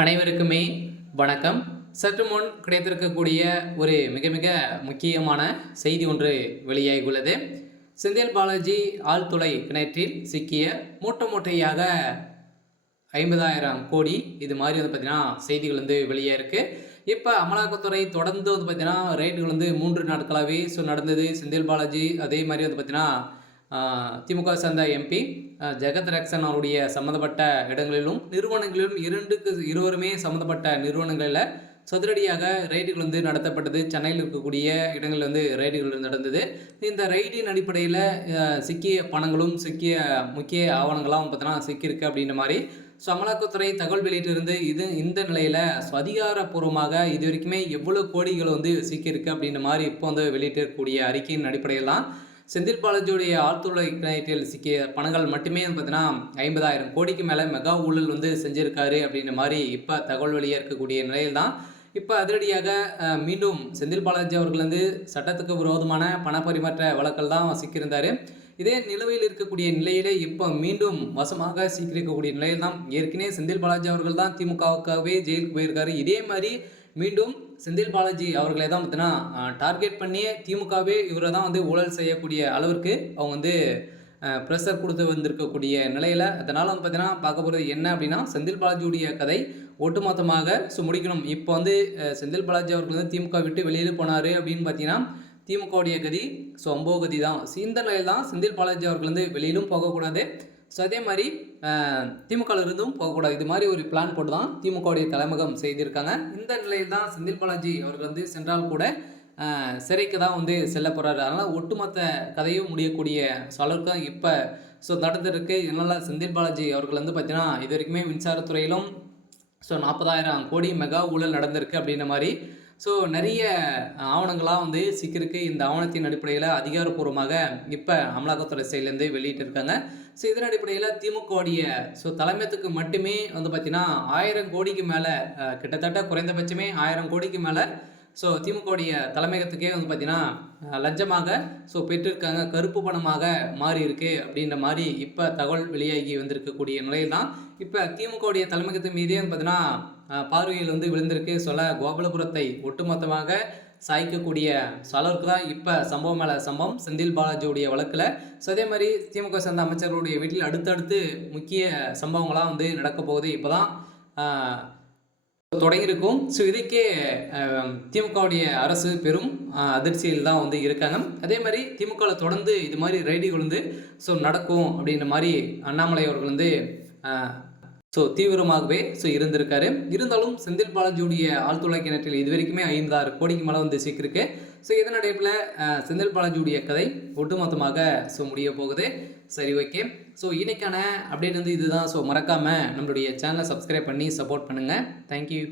அனைவருக்குமே வணக்கம். சற்று முன் கிடைத்திருக்கக்கூடிய ஒரு மிக மிக முக்கியமான செய்தி ஒன்று வெளியாகியுள்ளது. செந்தில் பாலாஜி ஆழ்துளை கிணற்றில் சிக்கிய மூட்டையாக 50,000 கோடி இது மாதிரி பார்த்தீங்கன்னா செய்திகள் வெளியே இருக்குது. இப்போ அமலாக்கத்துறை தொடர்ந்து பார்த்தீங்கன்னா ரைடுகள் 3 நாட்களாகவே நடந்தது. செந்தில் பாலாஜி அதே மாதிரி பார்த்தீங்கன்னா திமுக சேர்ந்த எம்பி ஜெகத் ரக்ஷன் அவருடைய சம்மந்தப்பட்ட இடங்களிலும் நிறுவனங்களிலும் இருவருமே சம்மந்தப்பட்ட நிறுவனங்களில் சதுரடியாக ரைடுகள் நடத்தப்பட்டது. சென்னையில் இருக்கக்கூடிய இடங்களில் ரைடுகள் நடந்தது. இந்த ரைடின் அடிப்படையில் சிக்கிய பணங்களும் சிக்கிய முக்கிய ஆவணங்களாம் பார்த்தீங்கன்னா சிக்கியிருக்கு அப்படின்ற மாதிரி அமலாக்கத்துறை தகவல் வெளியிட்டிருந்து இந்த நிலையில் அதிகாரப்பூர்வமாக இது வரைக்குமே எவ்வளோ கோடிகள் சிக்கியிருக்கு அப்படின்ற மாதிரி இப்போ வெளியிட்டிருக்கக்கூடிய அறிக்கையின் அடிப்படையில் தான் செந்தில் பாலாஜியுடைய ஆழ்துளை கிணற்றில் சிக்கிய பணங்கள் மட்டுமே பார்த்தீங்கன்னா 50,000 கோடிக்கு மேலே மெகா ஊழல் செஞ்சிருக்காரு அப்படின்ற மாதிரி இப்போ தகவல் வெளியே இருக்கக்கூடிய நிலையில் தான் இப்போ அதிரடியாக மீண்டும் செந்தில் பாலாஜி அவர்கள் சட்டத்துக்கு விரோதமான பண பரிமாற்ற வழக்கில் தான் சிக்கியிருந்தார். இதே நிலுவையில் இருக்கக்கூடிய நிலையிலே இப்போ மீண்டும் வசமாக சிக்கியிருக்கக்கூடிய நிலையில் தான் ஏற்கனவே செந்தில் பாலாஜி அவர்கள் தான் திமுகவுக்காகவே ஜெயிலுக்கு போயிருக்காரு. இதே மாதிரி மீண்டும் செந்தில் பாலாஜி அவர்களை தான் பார்த்தீங்கன்னா டார்கெட் பண்ணி திமுகவே இவரை தான் ஊழல் செய்யக்கூடிய அளவிற்கு அவங்க ப்ரெஷர் கொடுத்து வந்திருக்கக்கூடிய நிலையில் அதனால் பார்த்தீங்கன்னா பார்க்க போகிறது என்ன அப்படின்னா செந்தில் பாலாஜியுடைய கதை ஒட்டுமொத்தமாக முடிக்கணும். இப்போ செந்தில் பாலாஜி அவர்கள் திமுக விட்டு வெளியில் போனார் அப்படின்னு பார்த்தீங்கன்னா திமுகவுடைய கதி அம்போ கதி தான். இந்த நிலையில் தான் செந்தில் பாலாஜி அவர்கள் வெளியிலும் போகக்கூடாது. ஸோ அதே மாதிரி திமுகவிலிருந்தும் போகக்கூடாது. இது மாதிரி ஒரு பிளான் போட்டு தான் திமுகவுடைய தலைமுகம் செய்திருக்காங்க. இந்த நிலையில் தான் செந்தில் பாலாஜி அவர்கள் சென்றால் கூட சிறைக்கு தான் செல்ல போகிறாரு. அதனால் ஒட்டுமொத்த கதையும் முடியக்கூடிய அளவுக்கு தான் இப்போ நடந்துருக்கு. இதனால் செந்தில் பாலாஜி அவர்கள் பார்த்தீங்கன்னா இது வரைக்குமே மின்சாரத்துறையிலும் 40,000 கோடி மெகா ஊழல் நடந்திருக்கு அப்படின்ற மாதிரி நிறைய ஆவணங்களாக சிக்கிருக்கு. இந்த ஆவணத்தின் அடிப்படையில் அதிகாரப்பூர்வமாக இப்போ அமலாக்கத்துறை சைட்லேருந்து வெளியிட்டிருக்காங்க. இதன் அடிப்படையில் திமுகவுடைய தலைமையத்துக்கு மட்டுமே பார்த்தீங்கன்னா 1000 கோடிக்கு மேலே கிட்டத்தட்ட குறைந்தபட்சமே 1000 கோடிக்கு மேலே திமுகவுடைய தலைமையகத்துக்கே பார்த்தீங்கன்னா லஞ்சமாக பெற்றிருக்காங்க. கருப்பு பணமாக மாறி இருக்கு அப்படின்ற மாதிரி இப்போ தகவல் வெளியாகி வந்திருக்கக்கூடிய நிலையில் தான் இப்போ திமுகவுடைய தலைமையகத்து மீதே பார்த்தீங்கன்னா பார்வையில் விழுந்திருக்கு. கோபாலபுரத்தை ஒட்டுமொத்தமாக சாய்க்கக்கூடிய அளவுக்கு தான் இப்போ சம்பவம் மேலே சம்பவம் செந்தில் பாலாஜியுடைய வழக்கில். அதே மாதிரி திமுக சேர்ந்த அமைச்சர்களுடைய வீட்டில் அடுத்தடுத்து முக்கிய சம்பவங்களாக நடக்க போகுது. இப்போ தான் தொடங்கியிருக்கும். இதுக்கே திமுகவுடைய அரசு பெரும் அதிர்ச்சியில் தான் இருக்காங்க. அதே மாதிரி திமுகவில் தொடர்ந்து இது மாதிரி ரைடுகள் நடக்கும் அப்படின்ற மாதிரி அண்ணாமலை அவர்கள் தீவிரமாகவே இருந்திருக்காரு. இருந்தாலும் செந்தில் பாலாஜியுடைய ஆழ்துளை கிணற்றில் இது வரைக்குமே 50,000 கோடிக்கு மேலே சிக்கிருக்கு. இதன் அடிப்படையில் செந்தில் பாலாஜியுடைய கதை ஒட்டுமொத்தமாக முடிய போகுது. சரி, ஓகே. இன்னைக்கான அப்டேட் இதுதான். மறக்காமல் நம்மளுடைய சேனலை சப்ஸ்கிரைப் பண்ணி சப்போர்ட் பண்ணுங்கள். தேங்க்யூ.